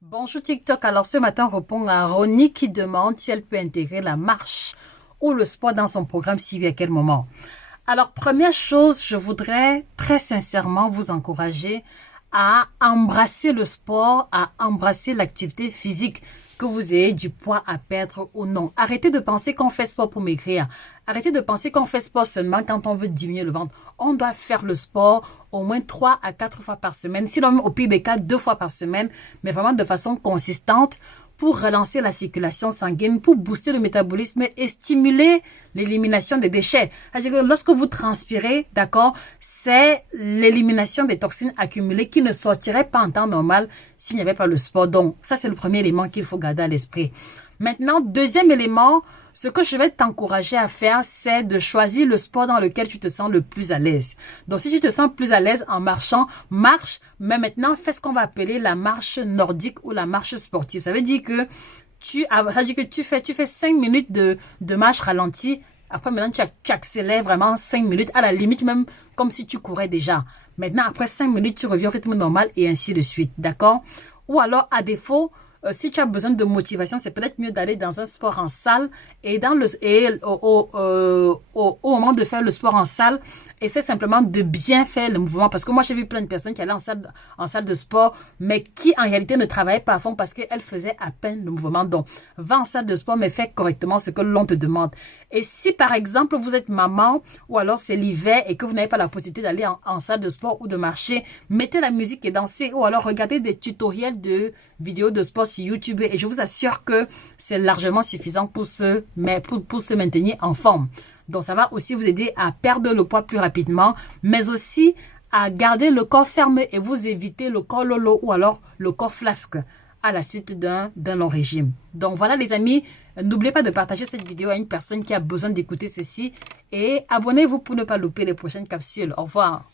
Bonjour TikTok, alors ce matin on répond à Ronnie qui demande si elle peut intégrer la marche ou le sport dans son programme, si oui, à quel moment. Alors première chose, je voudrais très sincèrement vous encourager à embrasser le sport, à embrasser l'activité physique, que vous ayez du poids à perdre ou non. Arrêtez de penser qu'on fait sport pour maigrir. Arrêtez de penser qu'on fait sport seulement quand on veut diminuer le ventre. On doit faire le sport au moins 3 à 4 fois par semaine, sinon au pire des cas 2 fois par semaine, mais vraiment de façon consistante, pour relancer la circulation sanguine, pour booster le métabolisme et stimuler l'élimination des déchets. C'est-à-dire que lorsque vous transpirez, d'accord, c'est l'élimination des toxines accumulées qui ne sortiraient pas en temps normal s'il n'y avait pas le sport. Donc, ça, c'est le premier élément qu'il faut garder à l'esprit. Maintenant, deuxième élément, ce que je vais t'encourager à faire, c'est de choisir le sport dans lequel tu te sens le plus à l'aise. Donc, si tu te sens plus à l'aise en marchant, marche, mais maintenant, fais ce qu'on va appeler la marche nordique ou la marche sportive. Ça veut dire que tu fais 5 minutes de marche ralentie. Après, maintenant, tu accélères vraiment 5 minutes, à la limite même comme si tu courais déjà. Maintenant, après 5 minutes, tu reviens au rythme normal et ainsi de suite. D'accord? Ou alors, à défaut, si tu as besoin de motivation, c'est peut-être mieux d'aller dans un sport en salle et au moment de faire le sport en salle, essaie simplement de bien faire le mouvement parce que moi j'ai vu plein de personnes qui allaient en salle de sport mais qui en réalité ne travaillaient pas à fond parce qu'elles faisaient à peine le mouvement. Donc va en salle de sport mais fais correctement ce que l'on te demande. Et si par exemple vous êtes maman ou alors c'est l'hiver et que vous n'avez pas la possibilité d'aller en salle de sport ou de marcher, mettez la musique et dansez ou alors regardez des tutoriels de vidéos de sport sur YouTube et je vous assure que c'est largement suffisant pour se maintenir en forme. Donc, ça va aussi vous aider à perdre le poids plus rapidement, mais aussi à garder le corps ferme et vous éviter le corps lolo ou alors le corps flasque à la suite d'un long régime. Donc, voilà les amis, n'oubliez pas de partager cette vidéo à une personne qui a besoin d'écouter ceci et abonnez-vous pour ne pas louper les prochaines capsules. Au revoir.